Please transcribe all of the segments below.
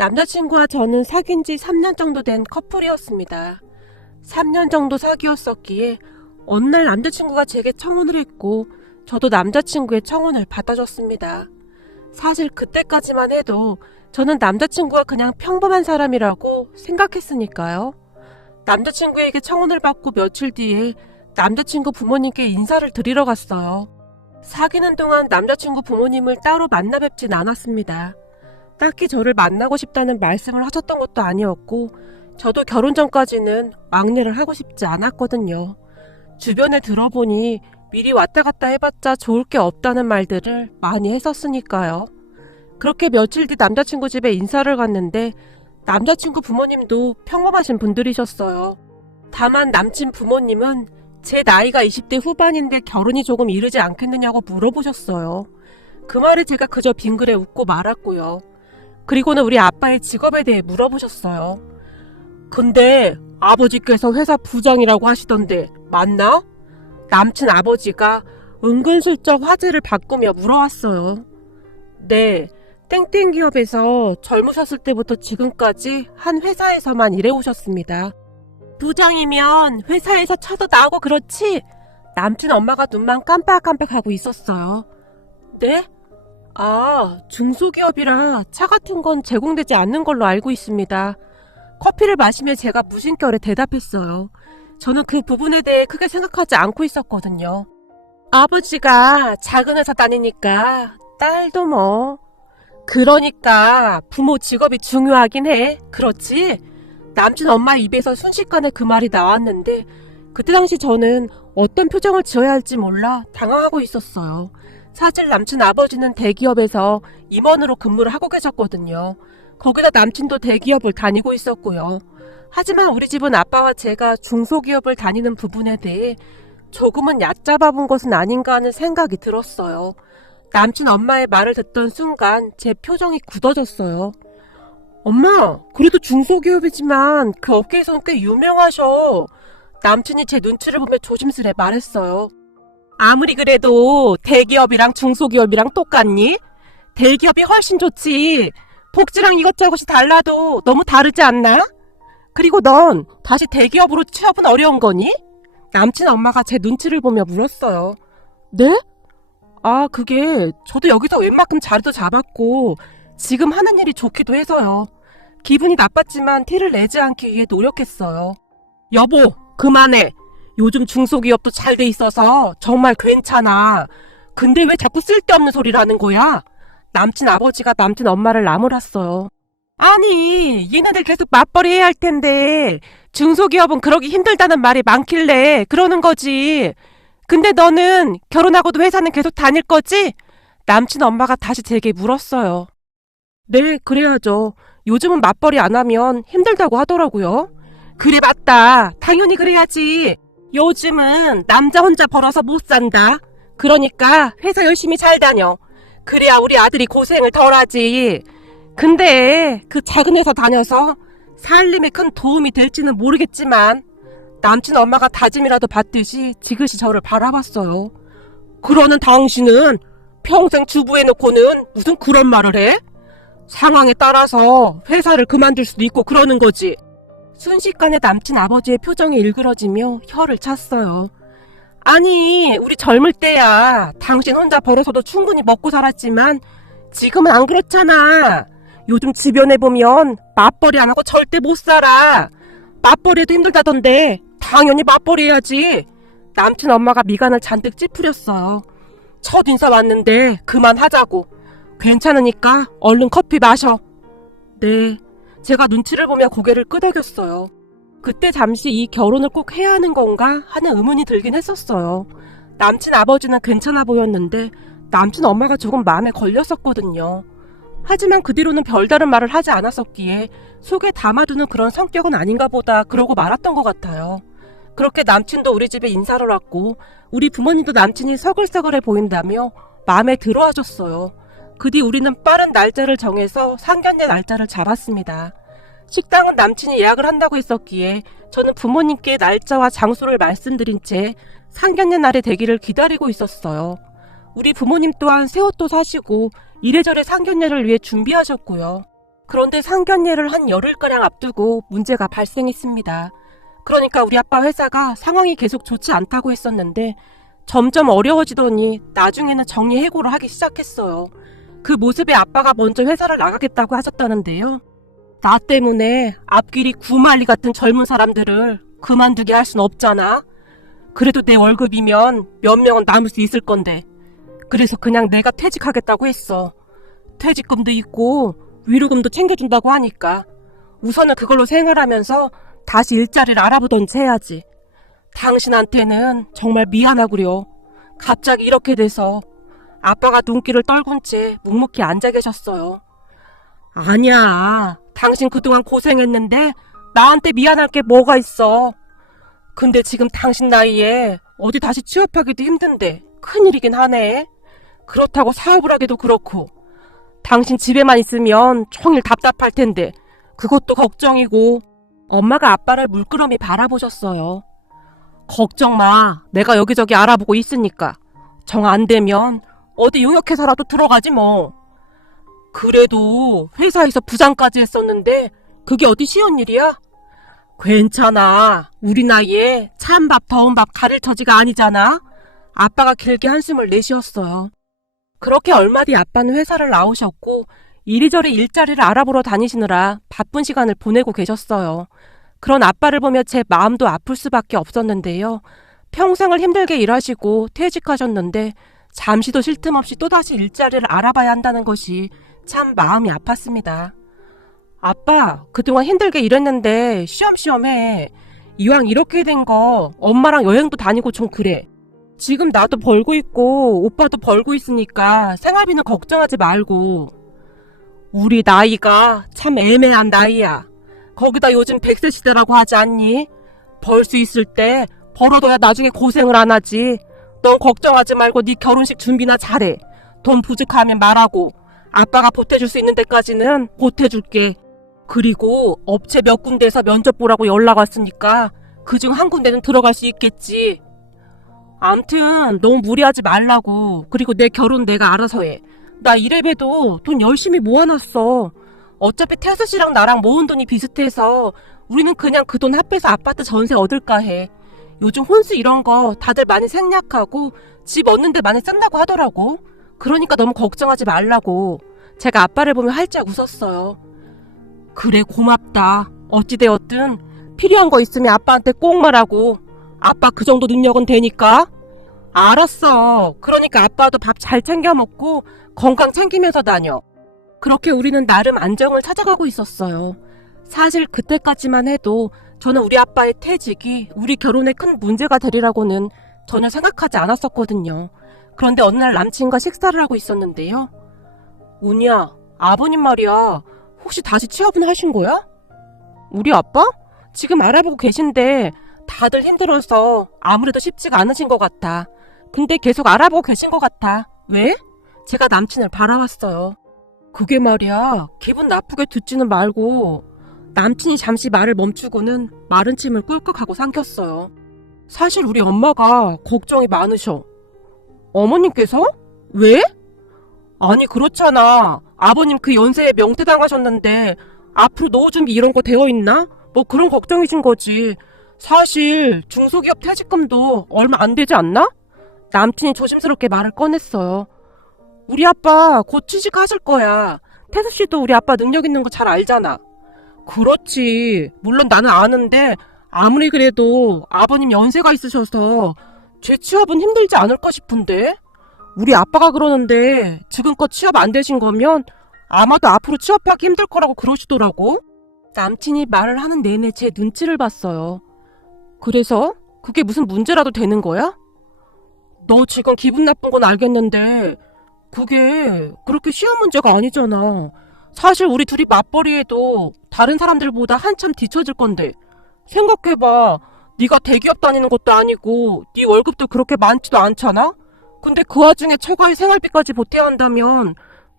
남자친구와 저는 사귄 지 3년 정도 된 커플이었습니다. 3년 정도 사귀었었기에 어느 날 남자친구가 제게 청혼을 했고 저도 남자친구의 청혼을 받아줬습니다. 사실 그때까지만 해도 저는 남자친구가 그냥 평범한 사람이라고 생각했으니까요. 남자친구에게 청혼을 받고 며칠 뒤에 남자친구 부모님께 인사를 드리러 갔어요. 사귀는 동안 남자친구 부모님을 따로 만나 뵙진 않았습니다. 딱히 저를 만나고 싶다는 말씀을 하셨던 것도 아니었고 저도 결혼 전까지는 왕래를 하고 싶지 않았거든요. 주변에 들어보니 미리 왔다 갔다 해봤자 좋을 게 없다는 말들을 많이 했었으니까요. 그렇게 며칠 뒤 남자친구 집에 인사를 갔는데 남자친구 부모님도 평범하신 분들이셨어요. 다만 남친 부모님은 제 나이가 20대 후반인데 결혼이 조금 이르지 않겠느냐고 물어보셨어요. 그 말에 제가 그저 빙그레 웃고 말았고요. 그리고는 우리 아빠의 직업에 대해 물어보셨어요. 근데 아버지께서 회사 부장이라고 하시던데 맞나? 남친 아버지가 은근슬쩍 화제를 바꾸며 물어왔어요. 네, 땡땡 기업에서 젊으셨을 때부터 지금까지 한 회사에서만 일해오셨습니다. 부장이면 회사에서 차도 나오고 그렇지? 남친 엄마가 눈만 깜빡깜빡하고 있었어요. 네? 중소기업이라 차 같은 건 제공되지 않는 걸로 알고 있습니다. 커피를 마시며 제가 무심결에 대답했어요. 저는 그 부분에 대해 크게 생각하지 않고 있었거든요. 아버지가 작은 회사 다니니까 딸도 뭐. 그러니까 부모 직업이 중요하긴 해. 그렇지? 남친 엄마 입에서 순식간에 그 말이 나왔는데 그때 당시 저는 어떤 표정을 지어야 할지 몰라 당황하고 있었어요. 사실 남친 아버지는 대기업에서 임원으로 근무를 하고 계셨거든요. 거기다 남친도 대기업을 다니고 있었고요. 하지만 우리 집은 아빠와 제가 중소기업을 다니는 부분에 대해 조금은 얕잡아본 것은 아닌가 하는 생각이 들었어요. 남친 엄마의 말을 듣던 순간 제 표정이 굳어졌어요. 엄마, 그래도 중소기업이지만 그 업계에서는 꽤 유명하셔. 남친이 제 눈치를 보며 조심스레 말했어요. 아무리 그래도 대기업이랑 중소기업이랑 똑같니? 대기업이 훨씬 좋지. 복지랑 이것저것이 달라도 너무 다르지 않나? 그리고 넌 다시 대기업으로 취업은 어려운 거니? 남친 엄마가 제 눈치를 보며 물었어요. 네? 그게 저도 여기서 웬만큼 자리도 잡았고 지금 하는 일이 좋기도 해서요. 기분이 나빴지만 티를 내지 않기 위해 노력했어요. 여보, 그만해. 요즘 중소기업도 잘 돼 있어서 정말 괜찮아. 근데 왜 자꾸 쓸데없는 소리를 하는 거야? 남친 아버지가 남친 엄마를 나무랐어요. 아니, 얘네들 계속 맞벌이 해야 할 텐데 중소기업은 그러기 힘들다는 말이 많길래 그러는 거지. 근데 너는 결혼하고도 회사는 계속 다닐 거지? 남친 엄마가 다시 제게 물었어요. 네, 그래야죠. 요즘은 맞벌이 안 하면 힘들다고 하더라고요. 그래, 맞다. 당연히 그래야지. 요즘은 남자 혼자 벌어서 못 산다. 그러니까 회사 열심히 잘 다녀. 그래야 우리 아들이 고생을 덜 하지. 근데 그 작은 회사 다녀서 살림에 큰 도움이 될지는 모르겠지만 남친 엄마가 다짐이라도 받듯이 지그시 저를 바라봤어요. 그러는 당신은 평생 주부해놓고는 무슨 그런 말을 해? 상황에 따라서 회사를 그만둘 수도 있고 그러는 거지. 순식간에 남친 아버지의 표정이 일그러지며 혀를 찼어요. 아니, 우리 젊을 때야 당신 혼자 벌어서도 충분히 먹고 살았지만 지금은 안 그렇잖아. 요즘 주변에 보면 맞벌이 안 하고 절대 못 살아. 맞벌이도 힘들다던데 당연히 맞벌이 해야지. 남친 엄마가 미간을 잔뜩 찌푸렸어요. 첫인사 왔는데 그만하자고. 괜찮으니까 얼른 커피 마셔. 네, 제가 눈치를 보며 고개를 끄덕였어요. 그때 잠시 이 결혼을 꼭 해야 하는 건가 하는 의문이 들긴 했었어요. 남친 아버지는 괜찮아 보였는데 남친 엄마가 조금 마음에 걸렸었거든요. 하지만 그 뒤로는 별다른 말을 하지 않았었기에 속에 담아두는 그런 성격은 아닌가 보다 그러고 말았던 것 같아요. 그렇게 남친도 우리 집에 인사를 왔고 우리 부모님도 남친이 서글서글해 보인다며 마음에 들어 하셨어요. 그 뒤 우리는 빠른 날짜를 정해서 상견례 날짜를 잡았습니다. 식당은 남친이 예약을 한다고 했었기에 저는 부모님께 날짜와 장소를 말씀드린 채 상견례 날의 대기를 기다리고 있었어요. 우리 부모님 또한 새 옷도 사시고 이래저래 상견례를 위해 준비하셨고요. 그런데 상견례를 한 열흘가량 앞두고 문제가 발생했습니다. 그러니까 우리 아빠 회사가 상황이 계속 좋지 않다고 했었는데 점점 어려워지더니 나중에는 정리해고를 하기 시작했어요. 그 모습에 아빠가 먼저 회사를 나가겠다고 하셨다는데요. 나 때문에 앞길이 구만리 같은 젊은 사람들을 그만두게 할 순 없잖아. 그래도 내 월급이면 몇 명은 남을 수 있을 건데. 그래서 그냥 내가 퇴직하겠다고 했어. 퇴직금도 있고 위로금도 챙겨준다고 하니까 우선은 그걸로 생활하면서 다시 일자리를 알아보던지 해야지. 당신한테는 정말 미안하구려. 갑자기 이렇게 돼서. 아빠가 눈길을 떨군 채 묵묵히 앉아 계셨어요. 아니야. 당신 그동안 고생했는데 나한테 미안할 게 뭐가 있어. 근데 지금 당신 나이에 어디 다시 취업하기도 힘든데 큰일이긴 하네. 그렇다고 사업을 하기도 그렇고. 당신 집에만 있으면 종일 답답할 텐데 그것도 걱정이고. 엄마가 아빠를 물끄러미 바라보셨어요. 걱정 마. 내가 여기저기 알아보고 있으니까. 정 안 되면 어디 용역회사라도 들어가지 뭐. 그래도 회사에서 부장까지 했었는데 그게 어디 쉬운 일이야? 괜찮아. 우리 나이에 찬밥 더운 밥 가릴 처지가 아니잖아. 아빠가 길게 한숨을 내쉬었어요. 그렇게 얼마 뒤 아빠는 회사를 나오셨고 이리저리 일자리를 알아보러 다니시느라 바쁜 시간을 보내고 계셨어요. 그런 아빠를 보며 제 마음도 아플 수밖에 없었는데요. 평생을 힘들게 일하시고 퇴직하셨는데 잠시도 쉴 틈 없이 또다시 일자리를 알아봐야 한다는 것이 참 마음이 아팠습니다. 아빠, 그동안 힘들게 일했는데 쉬엄쉬엄 해. 이왕 이렇게 된 거 엄마랑 여행도 다니고 좀 그래. 지금 나도 벌고 있고 오빠도 벌고 있으니까 생활비는 걱정하지 말고. 우리 나이가 참 애매한 나이야. 거기다 요즘 100세 시대라고 하지 않니? 벌 수 있을 때 벌어둬야 나중에 고생을 안 하지. 넌 걱정하지 말고 네 결혼식 준비나 잘해. 돈 부족하면 말하고 아빠가 보태줄 수 있는 데까지는 보태줄게. 그리고 업체 몇 군데에서 면접 보라고 연락 왔으니까 그중 한 군데는 들어갈 수 있겠지. 암튼 너무 무리하지 말라고. 그리고 내 결혼 내가 알아서 해. 나 이래봬도 돈 열심히 모아놨어. 어차피 태수 씨랑 나랑 모은 돈이 비슷해서 우리는 그냥 그 돈 합해서 아파트 전세 얻을까 해. 요즘 혼수 이런 거 다들 많이 생략하고 집 얻는데 많이 쓴다고 하더라고. 그러니까 너무 걱정하지 말라고. 제가 아빠를 보며 활짝 웃었어요. 그래, 고맙다. 어찌되었든 필요한 거 있으면 아빠한테 꼭 말하고. 아빠 그 정도 능력은 되니까. 알았어. 그러니까 아빠도 밥 잘 챙겨 먹고 건강 챙기면서 다녀. 그렇게 우리는 나름 안정을 찾아가고 있었어요. 사실 그때까지만 해도 저는 우리 아빠의 퇴직이 우리 결혼에 큰 문제가 되리라고는 전혀 생각하지 않았었거든요. 그런데 어느 날 남친과 식사를 하고 있었는데요. 운이야, 아버님 말이야. 혹시 다시 취업은 하신 거야? 우리 아빠? 지금 알아보고 계신데 다들 힘들어서 아무래도 쉽지가 않으신 것 같아. 근데 계속 알아보고 계신 것 같아. 왜? 제가 남친을 바라봤어요. 그게 말이야, 기분 나쁘게 듣지는 말고. 남친이 잠시 말을 멈추고는 마른 침을 꿀꺽하고 삼켰어요. 사실 우리 엄마가 걱정이 많으셔. 어머님께서? 왜? 아니 그렇잖아. 아버님 그 연세에 명퇴당하셨는데 앞으로 노후 준비 이런 거 되어 있나? 뭐 그런 걱정이신 거지. 사실 중소기업 퇴직금도 얼마 안 되지 않나? 남친이 조심스럽게 말을 꺼냈어요. 우리 아빠 곧 취직하실 거야. 태수 씨도 우리 아빠 능력 있는 거 잘 알잖아. 그렇지. 물론 나는 아는데 아무리 그래도 아버님 연세가 있으셔서 재취업은 힘들지 않을까 싶은데? 우리 아빠가 그러는데 지금껏 취업 안 되신 거면 아마도 앞으로 취업하기 힘들 거라고 그러시더라고. 남친이 말을 하는 내내 제 눈치를 봤어요. 그래서? 그게 무슨 문제라도 되는 거야? 너 지금 기분 나쁜 건 알겠는데 그게 그렇게 쉬운 문제가 아니잖아. 사실 우리 둘이 맞벌이해도 다른 사람들보다 한참 뒤처질 건데 생각해봐. 네가 대기업 다니는 것도 아니고 네 월급도 그렇게 많지도 않잖아? 근데 그 와중에 처가의 생활비까지 보태야 한다면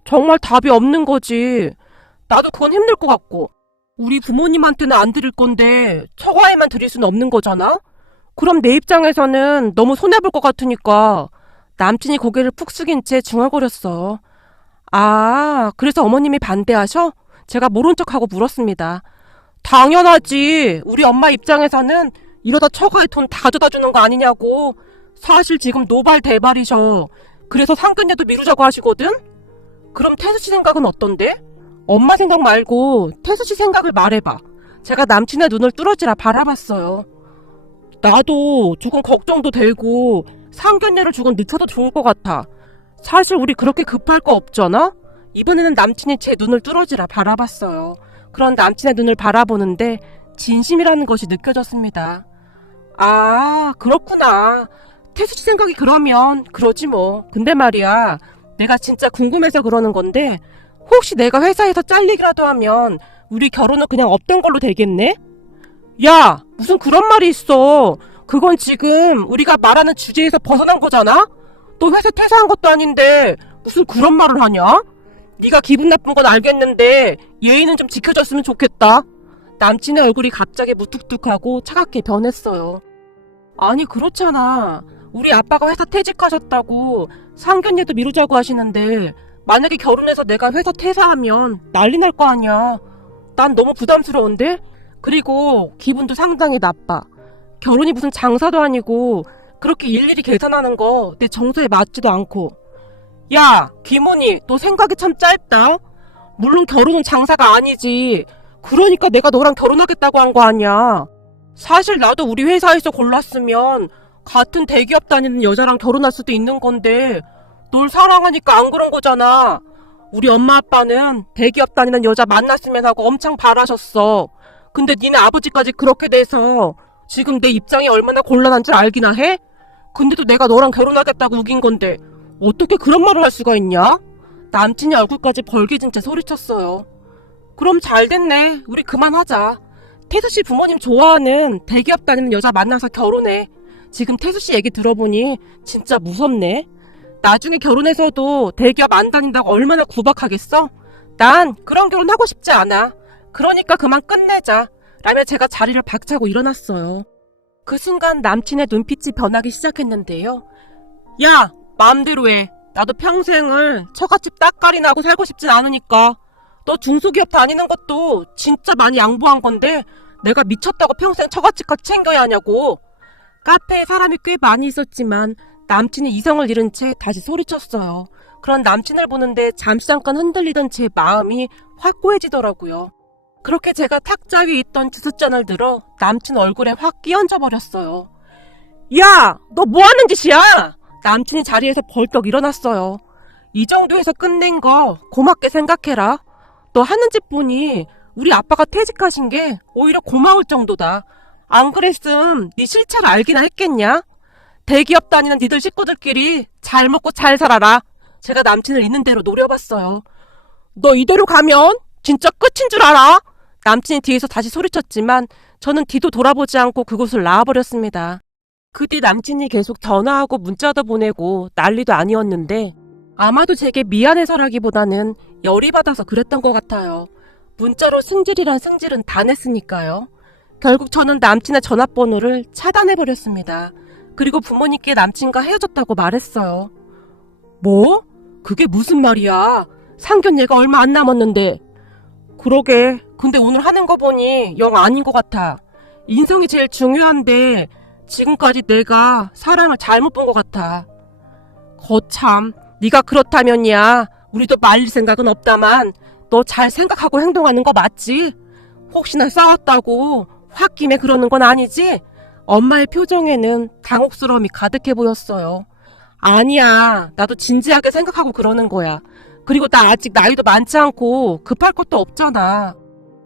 정말 답이 없는 거지. 나도 그건 힘들 것 같고 우리 부모님한테는 안 드릴 건데 처가에만 드릴 수는 없는 거잖아? 그럼 내 입장에서는 너무 손해볼 것 같으니까. 남친이 고개를 푹 숙인 채 중얼거렸어. 아, 그래서 어머님이 반대하셔? 제가 모른 척하고 물었습니다. 당연하지. 우리 엄마 입장에서는 이러다 처가에 돈 다 줘다 주는 거 아니냐고. 사실 지금 노발대발이셔. 그래서 상견례도 미루자고 하시거든? 그럼 태수씨 생각은 어떤데? 엄마 생각 말고 태수씨 생각을 말해봐. 제가 남친의 눈을 뚫어지라 바라봤어요. 나도 조금 걱정도 되고 상견례를 조금 늦춰도 좋을 것 같아. 사실 우리 그렇게 급할 거 없잖아? 이번에는 남친이 제 눈을 뚫어지라 바라봤어요. 그런 남친의 눈을 바라보는데 진심이라는 것이 느껴졌습니다. 아, 그렇구나. 태수씨 생각이 그러면 그러지 뭐. 근데 말이야, 내가 진짜 궁금해서 그러는 건데 혹시 내가 회사에서 잘리기라도 하면 우리 결혼은 그냥 없던 걸로 되겠네? 야, 무슨 그런 말이 있어. 그건 지금 우리가 말하는 주제에서 벗어난 거잖아? 너 회사 퇴사한 것도 아닌데 무슨 그런 말을 하냐? 네가 기분 나쁜 건 알겠는데 예의는 좀 지켜줬으면 좋겠다. 남친의 얼굴이 갑자기 무뚝뚝하고 차갑게 변했어요. 아니 그렇잖아. 우리 아빠가 회사 퇴직하셨다고 상견례도 미루자고 하시는데 만약에 결혼해서 내가 회사 퇴사하면 난리 날 거 아니야. 난 너무 부담스러운데? 그리고 기분도 상당히 나빠. 결혼이 무슨 장사도 아니고 그렇게 일일이 계산하는 거 내 정서에 맞지도 않고. 야, 김원희, 너 생각이 참 짧다. 물론 결혼은 장사가 아니지. 그러니까 내가 너랑 결혼하겠다고 한 거 아니야. 사실 나도 우리 회사에서 골랐으면 같은 대기업 다니는 여자랑 결혼할 수도 있는 건데 널 사랑하니까 안 그런 거잖아. 우리 엄마 아빠는 대기업 다니는 여자 만났으면 하고 엄청 바라셨어. 근데 니네 아버지까지 그렇게 돼서 지금 내 입장이 얼마나 곤란한 줄 알기나 해? 근데도 내가 너랑 결혼하겠다고 우긴 건데 어떻게 그런 말을 할 수가 있냐? 남친이 얼굴까지 벌개진 채 소리쳤어요. 그럼 잘 됐네. 우리 그만하자. 태수씨 부모님 좋아하는 대기업 다니는 여자 만나서 결혼해. 지금 태수씨 얘기 들어보니 진짜 무섭네. 나중에 결혼해서도 대기업 안 다닌다고 얼마나 구박하겠어? 난 그런 결혼 하고 싶지 않아. 그러니까 그만 끝내자. 라며 제가 자리를 박차고 일어났어요. 그 순간 남친의 눈빛이 변하기 시작했는데요. 야, 마음대로 해. 나도 평생을 처갓집 따까리나 하고 살고 싶진 않으니까. 너 중소기업 다니는 것도 진짜 많이 양보한 건데 내가 미쳤다고 평생 처갓집까지 챙겨야 하냐고. 카페에 사람이 꽤 많이 있었지만 남친이 이성을 잃은 채 다시 소리쳤어요. 그런 남친을 보는데 잠시 잠깐 흔들리던 제 마음이 확고해지더라고요. 그렇게 제가 탁자 위에 있던 주스잔을 들어 남친 얼굴에 확 끼얹어 버렸어요. 야, 너 뭐하는 짓이야? 남친이 자리에서 벌떡 일어났어요. 이 정도에서 끝낸 거 고맙게 생각해라. 너 하는 짓 보니 우리 아빠가 퇴직하신 게 오히려 고마울 정도다. 안 그랬음 네 실체를 알기나 했겠냐? 대기업 다니는 니들 식구들끼리 잘 먹고 잘 살아라. 제가 남친을 있는 대로 노려봤어요. 너 이대로 가면 진짜 끝인 줄 알아? 남친이 뒤에서 다시 소리쳤지만 저는 뒤도 돌아보지 않고 그곳을 나와버렸습니다. 그 뒤 남친이 계속 전화하고 문자도 보내고 난리도 아니었는데 아마도 제게 미안해서라기보다는 열이 받아서 그랬던 것 같아요. 문자로 승질이란 승질은 다 냈으니까요. 결국 저는 남친의 전화번호를 차단해버렸습니다. 그리고 부모님께 남친과 헤어졌다고 말했어요. 뭐? 그게 무슨 말이야? 상견례가 얼마 안 남았는데. 그러게. 근데 오늘 하는 거 보니 영 아닌 것 같아. 인성이 제일 중요한데 지금까지 내가 사람을 잘못 본 것 같아. 거참. 네가 그렇다면야 우리도 말릴 생각은 없다만 너 잘 생각하고 행동하는 거 맞지? 혹시나 싸웠다고 홧김에 그러는 건 아니지? 엄마의 표정에는 당혹스러움이 가득해 보였어요. 아니야. 나도 진지하게 생각하고 그러는 거야. 그리고 나 아직 나이도 많지 않고 급할 것도 없잖아.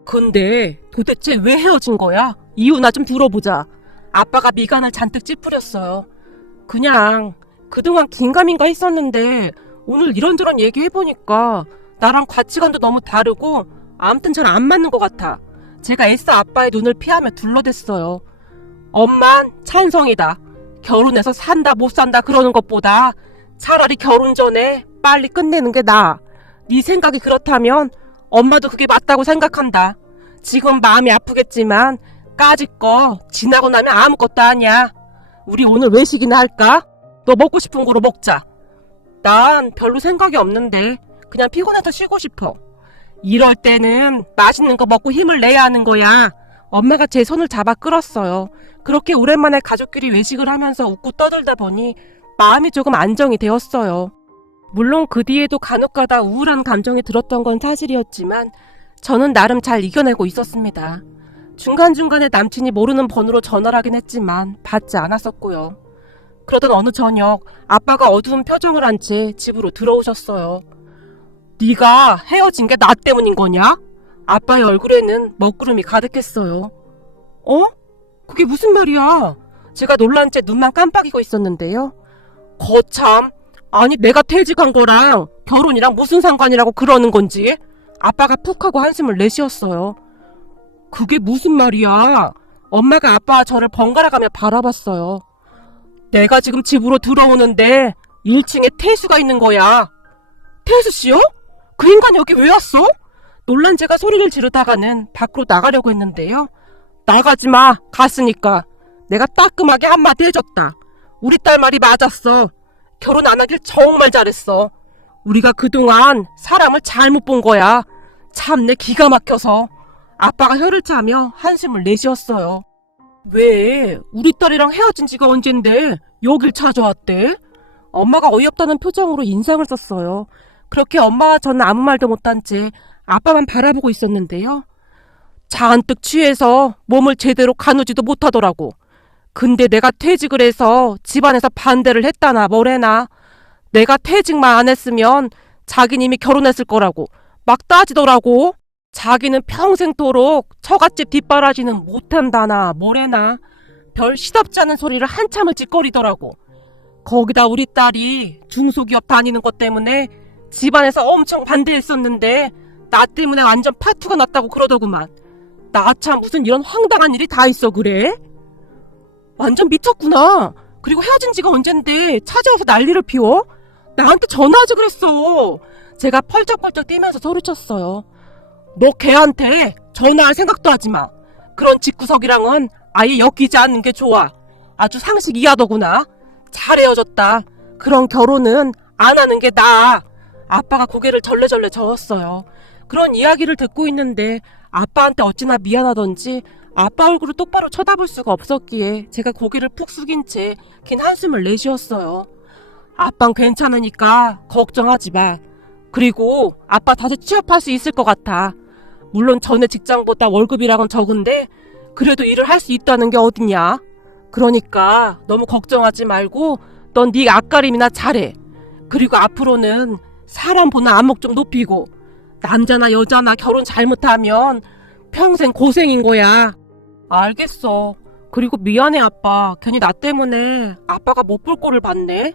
근데 도대체 왜 헤어진 거야? 이유나 좀 들어보자. 아빠가 미간을 잔뜩 찌푸렸어요. 그냥 그동안 긴가민가 했었는데 오늘 이런저런 얘기해보니까 나랑 가치관도 너무 다르고 아무튼 잘 안 맞는 것 같아. 제가 애써 아빠의 눈을 피하며 둘러댔어요. 엄만 찬성이다. 결혼해서 산다 못 산다 그러는 것보다 차라리 결혼 전에 빨리 끝내는 게 나아. 네 생각이 그렇다면 엄마도 그게 맞다고 생각한다. 지금 마음이 아프겠지만 까짓 거 지나고 나면 아무것도 아니야. 우리 오늘 외식이나 할까? 너 먹고 싶은 거로 먹자. 난 별로 생각이 없는데 그냥 피곤해서 쉬고 싶어. 이럴 때는 맛있는 거 먹고 힘을 내야 하는 거야. 엄마가 제 손을 잡아 끌었어요. 그렇게 오랜만에 가족끼리 외식을 하면서 웃고 떠들다 보니 마음이 조금 안정이 되었어요. 물론 그 뒤에도 간혹가다 우울한 감정이 들었던 건 사실이었지만 저는 나름 잘 이겨내고 있었습니다. 중간중간에 남친이 모르는 번호로 전화를 하긴 했지만 받지 않았었고요. 그러던 어느 저녁 아빠가 어두운 표정을 한 채 집으로 들어오셨어요. 네가 헤어진 게 나 때문인 거냐? 아빠의 얼굴에는 먹구름이 가득했어요. 어? 그게 무슨 말이야? 제가 놀란 채 눈만 깜빡이고 있었는데요. 거참, 아니 내가 퇴직한 거랑 결혼이랑 무슨 상관이라고 그러는 건지? 아빠가 푹 하고 한숨을 내쉬었어요. 그게 무슨 말이야? 엄마가 아빠와 저를 번갈아가며 바라봤어요. 내가 지금 집으로 들어오는데 1층에 태수가 있는 거야. 태수씨요? 그 인간 여기 왜 왔어? 놀란 제가 소리를 지르다가는 밖으로 나가려고 했는데요. 나가지마. 갔으니까. 내가 따끔하게 한마디 해줬다. 우리 딸 말이 맞았어. 결혼 안 하길 정말 잘했어. 우리가 그동안 사람을 잘못 본 거야. 참 내 기가 막혀서. 아빠가 혀를 차며 한숨을 내쉬었어요. 왜? 우리 딸이랑 헤어진 지가 언젠데 여길 찾아왔대? 엄마가 어이없다는 표정으로 인상을 썼어요. 그렇게 엄마와 저는 아무 말도 못한 채 아빠만 바라보고 있었는데요. 잔뜩 취해서 몸을 제대로 가누지도 못하더라고. 근데 내가 퇴직을 해서 집안에서 반대를 했다나 뭐래나. 내가 퇴직만 안 했으면 자기는 이미 결혼했을 거라고 막 따지더라고. 자기는 평생토록 처갓집 뒷바라지는 못한다나 뭐래나. 별 시덥지 않은 소리를 한참을 짓거리더라고. 거기다 우리 딸이 중소기업 다니는 것 때문에 집안에서 엄청 반대했었는데 나 때문에 완전 파투가 났다고 그러더구만. 나 참 무슨 이런 황당한 일이 다 있어 그래? 완전 미쳤구나. 그리고 헤어진 지가 언젠데 찾아와서 난리를 피워? 나한테 전화하지 그랬어. 제가 펄쩍펄쩍 뛰면서 소리쳤어요. 너 걔한테 전화할 생각도 하지 마. 그런 집구석이랑은 아예 엮이지 않는 게 좋아. 아주 상식 이하더구나. 잘 헤어졌다. 그런 결혼은 안 하는 게 나아. 아빠가 고개를 절레절레 저었어요. 그런 이야기를 듣고 있는데 아빠한테 어찌나 미안하던지 아빠 얼굴을 똑바로 쳐다볼 수가 없었기에 제가 고개를 푹 숙인 채 긴 한숨을 내쉬었어요. 아빠는 괜찮으니까 걱정하지 마. 그리고 아빠 다시 취업할 수 있을 것 같아. 물론 전에 직장보다 월급이랑은 적은데 그래도 일을 할 수 있다는 게 어디냐. 그러니까 너무 걱정하지 말고 넌 네 앞가림이나 잘해. 그리고 앞으로는 사람 보는 안목 좀 높이고 남자나 여자나 결혼 잘못하면 평생 고생인 거야. 알겠어. 그리고 미안해 아빠. 괜히 나 때문에 아빠가 못 볼 꼴을 봤네.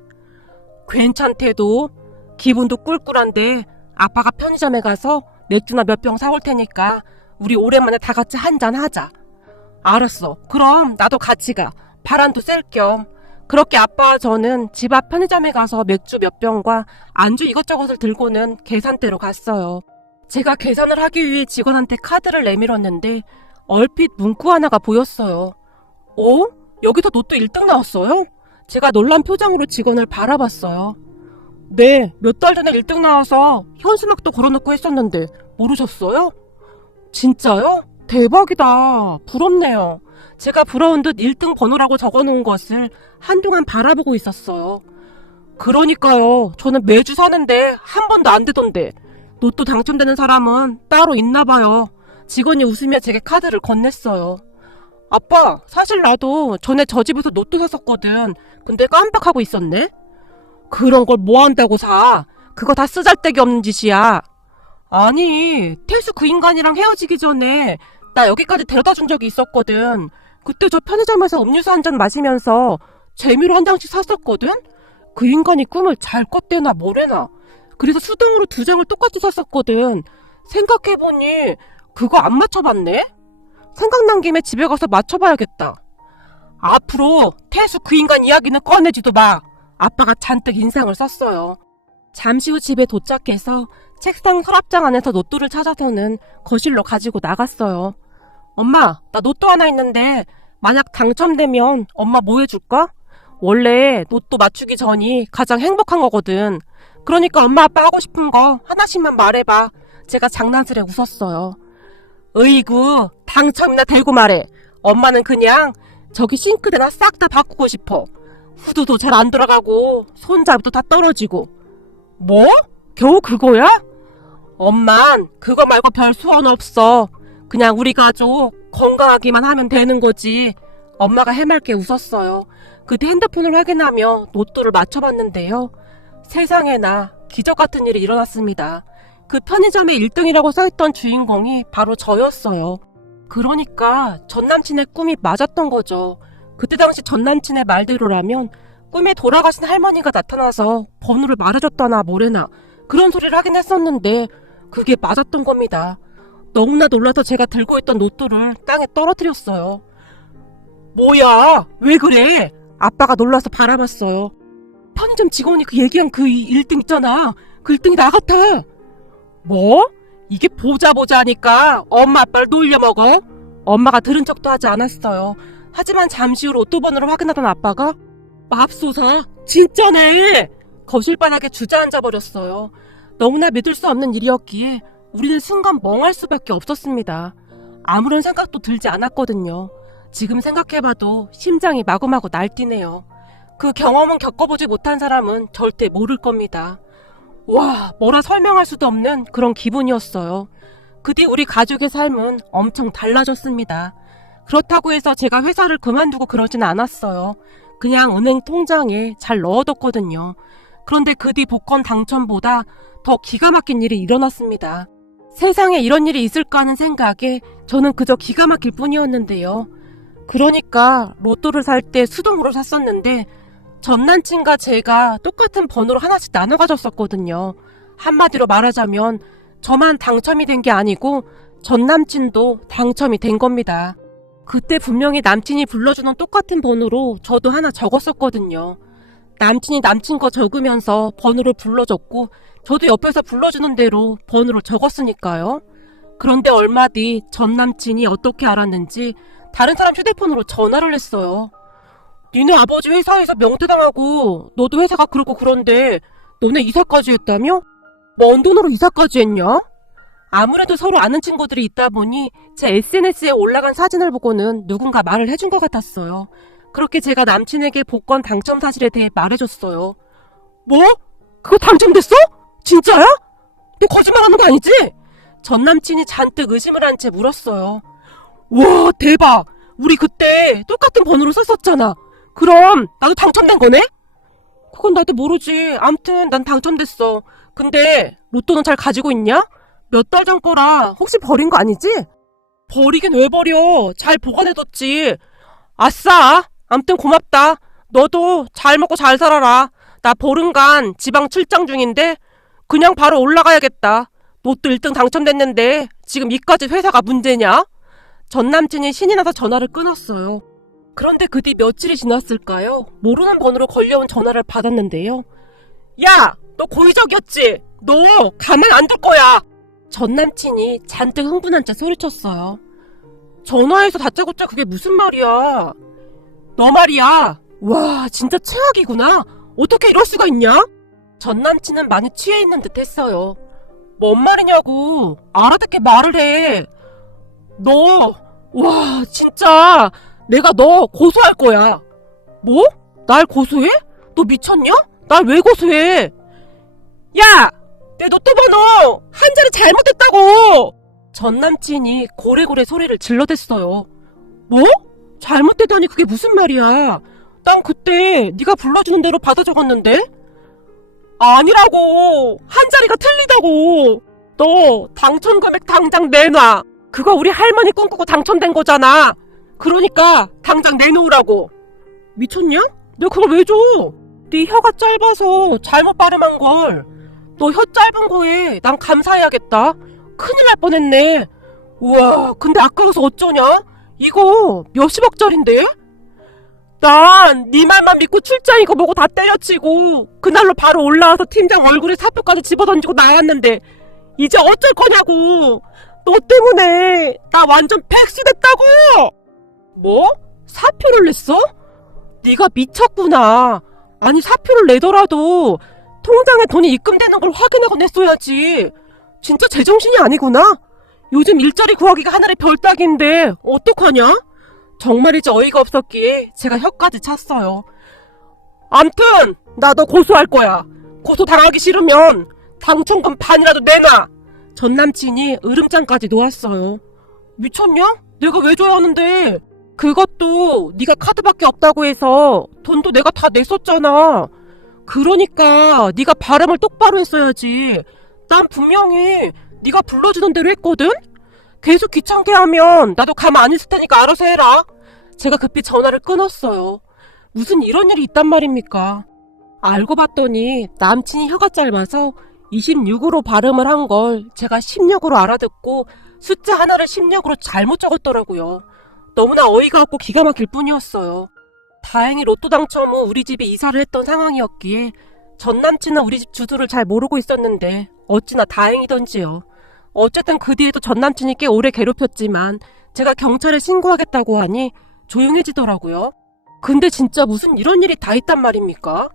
괜찮대도. 기분도 꿀꿀한데 아빠가 편의점에 가서 맥주나 몇 병 사올 테니까 우리 오랜만에 다 같이 한잔 하자. 알았어. 그럼 나도 같이 가. 바람도 쐴 겸. 그렇게 아빠와 저는 집 앞 편의점에 가서 맥주 몇 병과 안주 이것저것을 들고는 계산대로 갔어요. 제가 계산을 하기 위해 직원한테 카드를 내밀었는데 얼핏 문구 하나가 보였어요. 어? 여기서 로또 1등 나왔어요? 제가 놀란 표정으로 직원을 바라봤어요. 네, 몇 달 전에 1등 나와서 현수막도 걸어놓고 했었는데 모르셨어요? 진짜요? 대박이다. 부럽네요. 제가 부러운 듯 1등 번호라고 적어놓은 것을 한동안 바라보고 있었어요. 그러니까요. 저는 매주 사는데 한 번도 안 되던데. 로또 당첨되는 사람은 따로 있나 봐요. 직원이 웃으며 제게 카드를 건넸어요. 아빠, 사실 나도 전에 저 집에서 로또 샀었거든. 근데 깜빡하고 있었네. 그런 걸 뭐 한다고 사? 그거 다 쓰잘데기 없는 짓이야. 아니, 태수 그 인간이랑 헤어지기 전에 나 여기까지 데려다 준 적이 있었거든. 그때 저 편의점에서 음료수 한 잔 마시면서 재미로 한 장씩 샀었거든? 그 인간이 꿈을 잘 꿨대나 뭐래나. 그래서 수동으로 2장을 똑같이 샀었거든. 생각해보니 그거 안 맞춰봤네? 생각난 김에 집에 가서 맞춰봐야겠다. 앞으로 태수 그 인간 이야기는 꺼내지도 마. 아빠가 잔뜩 인상을 썼어요. 잠시 후 집에 도착해서 책상 서랍장 안에서 로또를 찾아서는 거실로 가지고 나갔어요. 엄마, 나 로또 하나 있는데 만약 당첨되면 엄마 뭐 해줄까? 원래 로또 맞추기 전이 가장 행복한 거거든. 그러니까 엄마 아빠 하고 싶은 거 하나씩만 말해봐. 제가 장난스레 웃었어요. 으이구, 당첨이나 되고 말해. 엄마는 그냥 저기 싱크대나 싹 다 바꾸고 싶어. 후드도 잘 안 돌아가고 손잡이도 다 떨어지고. 뭐? 겨우 그거야? 엄만 그거 말고 별 소원 없어. 그냥 우리 가족 건강하기만 하면 되는 거지. 엄마가 해맑게 웃었어요. 그때 핸드폰을 확인하며 로또를 맞춰봤는데요. 세상에나 기적 같은 일이 일어났습니다. 그 편의점에 1등이라고 써있던 주인공이 바로 저였어요. 그러니까 전남친의 꿈이 맞았던 거죠. 그때 당시 전남친의 말대로라면 꿈에 돌아가신 할머니가 나타나서 번호를 말해줬다나 뭐래나 그런 소리를 하긴 했었는데 그게 맞았던 겁니다. 너무나 놀라서 제가 들고 있던 로또를 땅에 떨어뜨렸어요. 뭐야? 왜 그래? 아빠가 놀라서 바라봤어요. 편의점 직원이 그 얘기한 그 1등 있잖아. 그 1등이 나 같아. 뭐? 이게 보자 하니까 엄마 아빠를 놀려먹어? 엄마가 들은 척도 하지 않았어요. 하지만 잠시 후 로또 번호를 확인하던 아빠가 맙소사 진짜네! 거실바닥에 주저앉아버렸어요. 너무나 믿을 수 없는 일이었기에 우리는 순간 멍할 수밖에 없었습니다. 아무런 생각도 들지 않았거든요. 지금 생각해봐도 심장이 마구마구 날뛰네요. 그 경험은 겪어보지 못한 사람은 절대 모를 겁니다. 와, 뭐라 설명할 수도 없는 그런 기분이었어요. 그 뒤 우리 가족의 삶은 엄청 달라졌습니다. 그렇다고 해서 제가 회사를 그만두고 그러진 않았어요. 그냥 은행 통장에 잘 넣어뒀거든요. 그런데 그 뒤 복권 당첨보다 더 기가 막힌 일이 일어났습니다. 세상에 이런 일이 있을까 하는 생각에 저는 그저 기가 막힐 뿐이었는데요. 그러니까 로또를 살 때 수동으로 샀었는데 전남친과 제가 똑같은 번호를 하나씩 나눠 가졌었거든요. 한마디로 말하자면 저만 당첨이 된 게 아니고 전남친도 당첨이 된 겁니다. 그때 분명히 남친이 불러주는 똑같은 번호로 저도 하나 적었었거든요. 남친이 남친 거 적으면서 번호를 불러줬고 저도 옆에서 불러주는 대로 번호를 적었으니까요. 그런데 얼마 뒤 전남친이 어떻게 알았는지 다른 사람 휴대폰으로 전화를 했어요. 니네 아버지 회사에서 명퇴당하고 너도 회사가 그렇고 그런데 너네 이사까지 했다며? 뭔 돈으로 이사까지 했냐? 아무래도 서로 아는 친구들이 있다 보니 제 SNS에 올라간 사진을 보고는 누군가 말을 해준 것 같았어요. 그렇게 제가 남친에게 복권 당첨 사실에 대해 말해줬어요. 뭐? 그거 당첨됐어? 진짜야? 너 거짓말하는 거 아니지? 전 남친이 잔뜩 의심을 한 채 물었어요. 와, 대박! 우리 그때 똑같은 번호로 썼었잖아. 그럼 나도 당첨된 거네? 그건 나도 모르지. 암튼 난 당첨됐어. 근데 로또는 잘 가지고 있냐? 몇 달 전 거라 혹시 버린 거 아니지? 버리긴 왜 버려. 잘 보관해뒀지. 아싸! 암튼 고맙다. 너도 잘 먹고 잘 살아라. 나 보름간 지방 출장 중인데 그냥 바로 올라가야겠다. 로또 1등 당첨됐는데 지금 이까지 회사가 문제냐? 전 남친이 신이 나서 전화를 끊었어요. 그런데 그 뒤 며칠이 지났을까요? 모르는 번호로 걸려온 전화를 받았는데요. 야! 너 고의적이었지? 너 가만 안 둘 거야! 전 남친이 잔뜩 흥분한 채 소리쳤어요. 전화해서 다짜고짜 그게 무슨 말이야? 너 말이야. 와, 진짜 최악이구나. 어떻게 이럴 수가 있냐? 전 남친은 많이 취해 있는 듯 했어요. 뭔 말이냐고. 알아듣게 말을 해. 너, 와, 진짜 내가 너 고소할 거야. 뭐? 날 고소해? 너 미쳤냐? 날 왜 고소해? 야! 내 로또 번호 한 자리 잘못했다고! 전 남친이 고래고래 소리를 질러댔어요. 뭐? 잘못됐다니 그게 무슨 말이야? 난 그때 네가 불러주는 대로 받아 적었는데? 아니라고! 한 자리가 틀리다고! 너 당첨 금액 당장 내놔! 그거 우리 할머니 꿈꾸고 당첨된 거잖아! 그러니까 당장 내놓으라고! 미쳤냐? 내가 그걸 왜 줘? 네 혀가 짧아서 잘못 발음한 걸. 너 혀 짧은 거에 난 감사해야겠다. 큰일 날 뻔했네. 우와, 근데 아까워서 어쩌냐? 이거 몇십억짜린데? 난 네 말만 믿고 출장이고 뭐고 다 때려치고 그날로 바로 올라와서 팀장 얼굴에 사표까지 집어던지고 나왔는데 이제 어쩔 거냐고. 너 때문에 나 완전 백수됐다고. 뭐? 사표를 냈어? 네가 미쳤구나. 아니 사표를 내더라도 통장에 돈이 입금되는 걸 확인하고 냈어야지. 진짜 제정신이 아니구나. 요즘 일자리 구하기가 하늘의 별 따기인데 어떡하냐? 정말이지 어이가 없었기에 제가 혀까지 찼어요. 암튼 나 너 고소할 거야. 고소 당하기 싫으면 당첨금 반이라도 내놔. 전 남친이 으름장까지 놓았어요. 미쳤냐? 내가 왜 줘야 하는데? 그것도 네가 카드밖에 없다고 해서 돈도 내가 다 냈었잖아. 그러니까 네가 발음을 똑바로 했어야지. 난 분명히 네가 불러주는 대로 했거든? 계속 귀찮게 하면 나도 가만 안 있을 테니까 알아서 해라. 제가 급히 전화를 끊었어요. 무슨 이런 일이 있단 말입니까? 알고 봤더니 남친이 혀가 짧아서 26으로 발음을 한 걸 제가 16으로 알아듣고 숫자 하나를 16으로 잘못 적었더라고요. 너무나 어이가 없고 기가 막힐 뿐이었어요. 다행히 로또 당첨 후 우리 집에 이사를 했던 상황이었기에 전 남친은 우리 집 주소를 잘 모르고 있었는데 어찌나 다행이던지요. 어쨌든 그 뒤에도 전 남친이 꽤 오래 괴롭혔지만 제가 경찰에 신고하겠다고 하니 조용해지더라고요. 근데 진짜 무슨 이런 일이 다 있단 말입니까?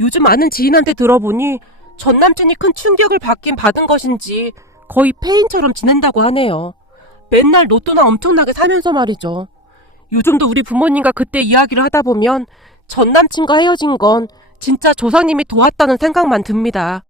요즘 아는 지인한테 들어보니 전 남친이 큰 충격을 받긴 받은 것인지 거의 폐인처럼 지낸다고 하네요. 맨날 로또나 엄청나게 사면서 말이죠. 요즘도 우리 부모님과 그때 이야기를 하다 보면 전 남친과 헤어진 건 진짜 조상님이 도왔다는 생각만 듭니다.